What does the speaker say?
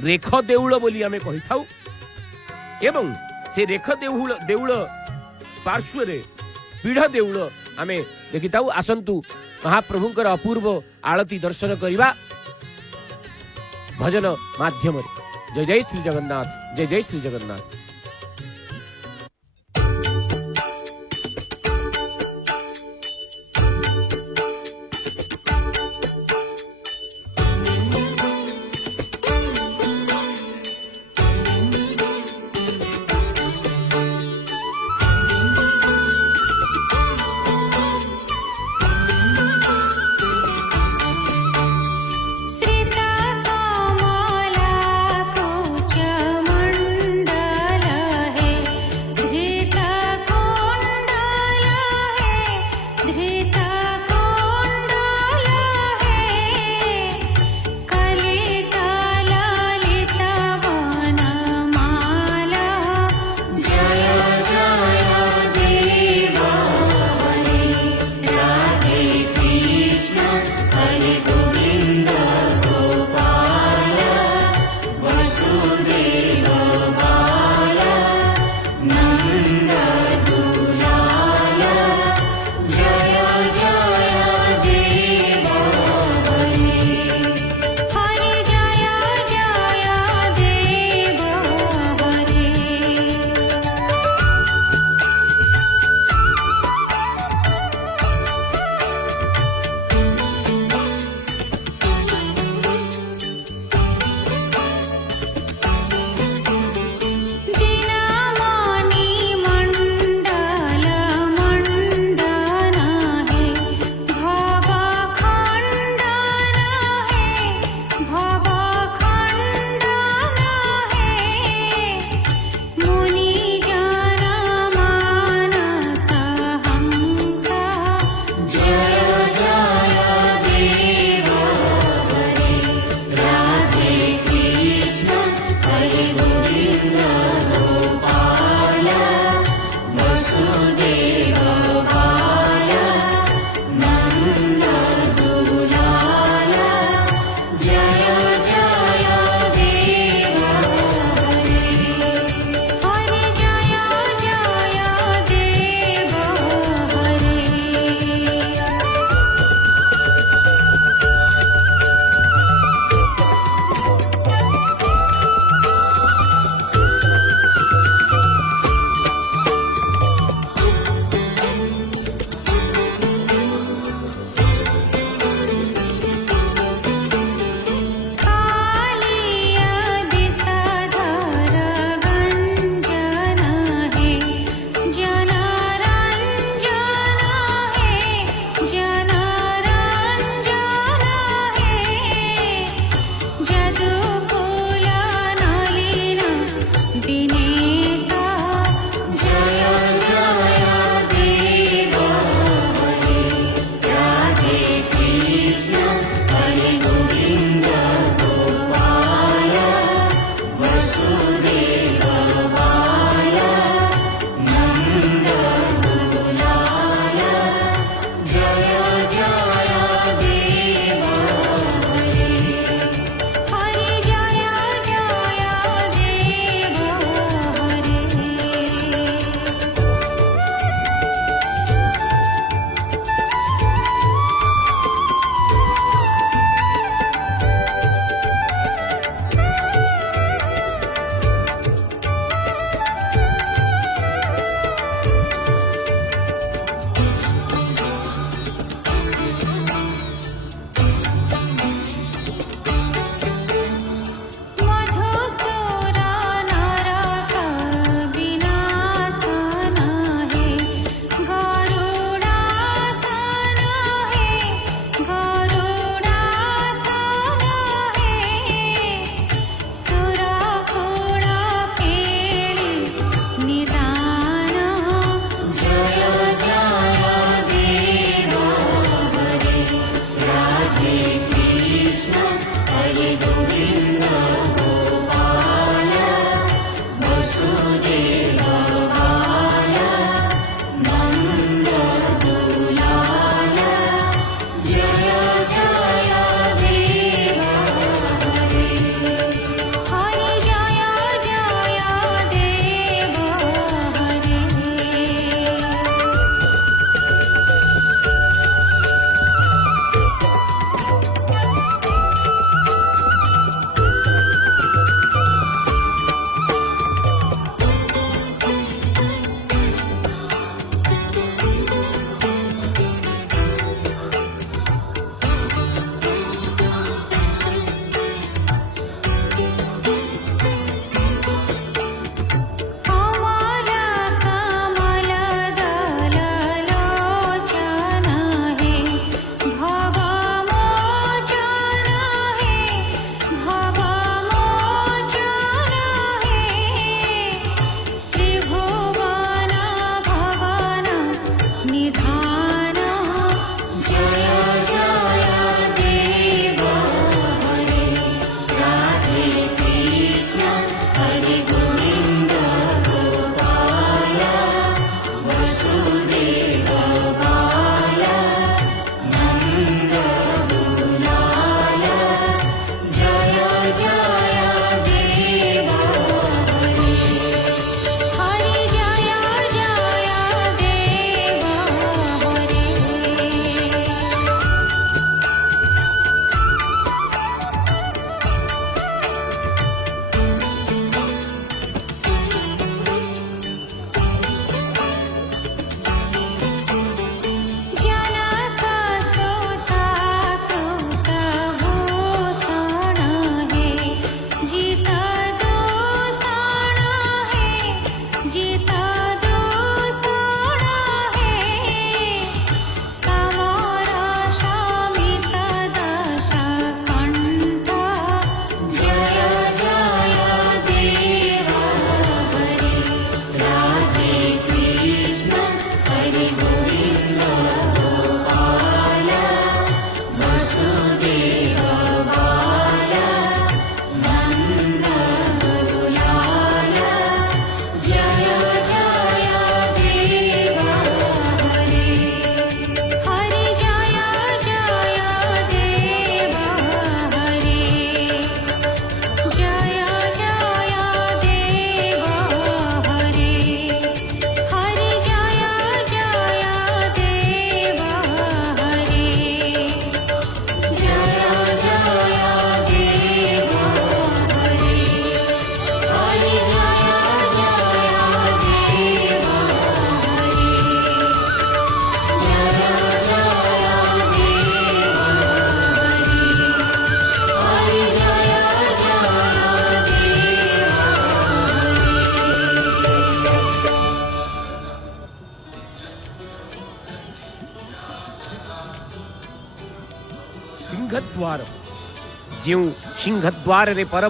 रेख देउल बोली आमे कहि थाउ एवं से रेख देउल देउल पार्श्व रे पीढ़ देउल आमे देखि थाउ। आसंतु महाप्रभुंकर अपूर्व आळती दर्शन करिबा भजन माध्यम रे। जय जय श्री जगन्नाथ, जय जय श्री जगन्नाथ। श्रिता कमला कुच मंडल हरि गोविन्द गोपाल वसुदेव बाल नन्द गुलाल जय जय देव हरि हरि जय जय देव हरि जनक सोता कृत भूषण है जित दूषण है जित दूषण है समर शमित दश कंठ जय जय देव हरि राधे कृष्ण हरि गोविन्द गोपाल वसुदेव बाल नन्द गुलाल जय जय देव हरि हरि जय जय देव हरि जय जय देव हरि हरि जय जय देव हरि जय जय देव हरि हरि जय जय देव हरि जय जय देव हरि हरि जय સિંહદ્વાર જેવું સિંહદ્વાર રે પર